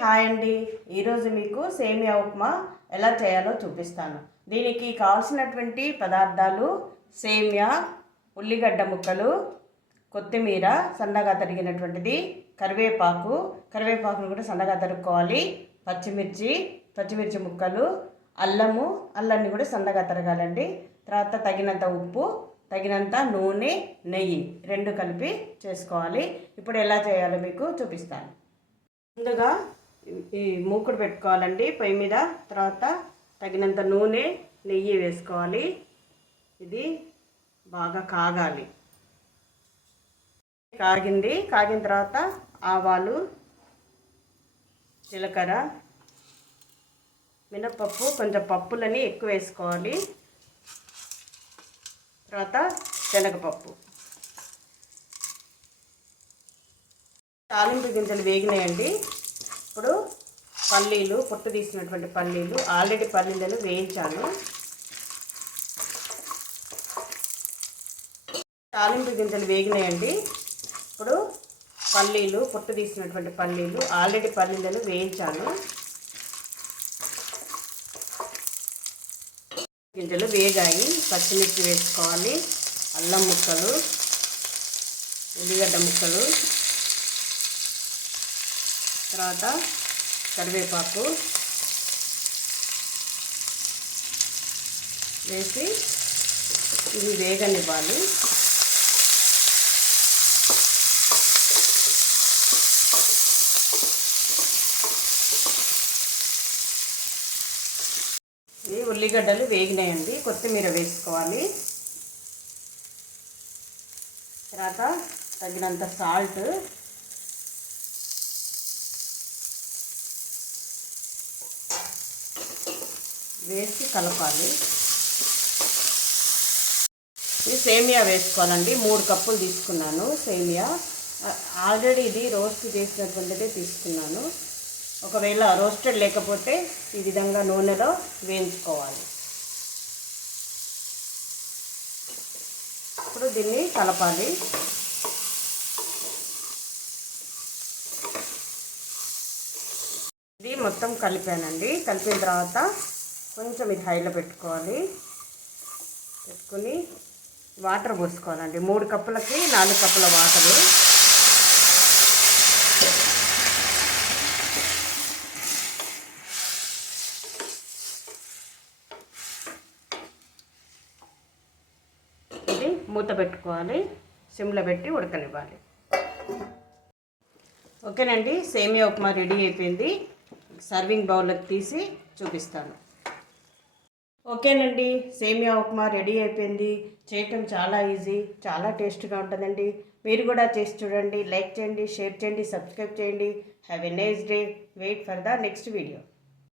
Hi అండి. ఈరోజు మీకు సేమియా ఉప్మా ఎలా చేయాలో చూపిస్తాను. దీనికి కావాల్సినటువంటి పదార్థాలు సేమియా, ఉల్లిగడ్డ ముక్కలు, కొత్తిమీర సన్నగా తరిగినటువంటిది, కరివేపాకును కూడా సన్నగా తరుక్కోవాలి, పచ్చిమిర్చి ముక్కలు, అల్లాన్ని కూడా సన్నగా తరగాలండి. తర్వాత తగినంత ఉప్పు, తగినంత నూనె, నెయ్యి 2 కలిపి చేసుకోవాలి. ఇప్పుడు ఎలా చేయాలో మీకు చూపిస్తాను. ముందుగా ఈ మూకుడు పెట్టుకోవాలండి పొయ్యి మీద. తర్వాత తగినంత నూనె, నెయ్యి వేసుకోవాలి. ఇది బాగా కాగాలి. కాగిన తర్వాత ఆవాలు, జీలకర్ర, మినపప్పు, కొంచెం పప్పులని ఎక్కువ వేసుకోవాలి. తర్వాత శనగపప్పు. తాలింపు గింజలు వేగినాయండి. ఇప్పుడు పొట్టు తీసినటువంటి పల్లీలు, ఆల్రెడీ పల్లీలను వేయించాను. తాలింపు గింజలు వేగినాయండి. ఇప్పుడు పొట్టు తీసినటువంటి పల్లీలు, ఆల్రెడీ పల్లీలను వేయించాను. గింజలు వేగాయి. పచ్చిమిర్చి వేసుకోవాలి, అల్లం ముక్కలు, ఉల్లిగడ్డ ముక్కలు, తర్వాత కరివేపాకు వేసి ఇవి వేగనివ్వాలి. ఈ ఉల్లిగడ్డలు వేగినాయండి. కొత్తిమీర వేసుకోవాలి. తర్వాత తగినంత సాల్ట్, వేసి కలపాలి. ఇది సేమియా వేసుకోవాలండి. 3 కప్పులు తీసుకున్నాను సేమియా. ఆల్రెడీ ఇది రోస్ట్ చేసినటువంటిదే తీసుకున్నాను. ఒకవేళ రోస్టెడ్ లేకపోతే ఈ విధంగా నూనెలో వేయించుకోవాలి. ఇప్పుడు దీన్ని కలపాలి. ఇది మొత్తం కలిపానండి. కలిపిన తర్వాత కొంచెం ఇది హైలో పెట్టుకొని వాటర్ పోసుకోవాలండి. 3 కప్పులకి 4 కప్పుల వాటరు. ఇది మూత పెట్టుకోవాలి, సిమ్లో పెట్టి ఉడకనివ్వాలి. ఓకేనండి, సేమియా ఉప్మా రెడీ అయిపోయింది. సర్వింగ్ బౌల్లోకి తీసి చూపిస్తాను. ఓకేనండి, సేమియా ఉప్మా రెడీ అయిపోయింది. చేయటం చాలా ఈజీ, చాలా టేస్ట్గా ఉంటుందండి. మీరు కూడా చేసి చూడండి. లైక్ చేయండి, షేర్ చేయండి, సబ్స్క్రైబ్ చేయండి. Have a nice day. Wait for the next video.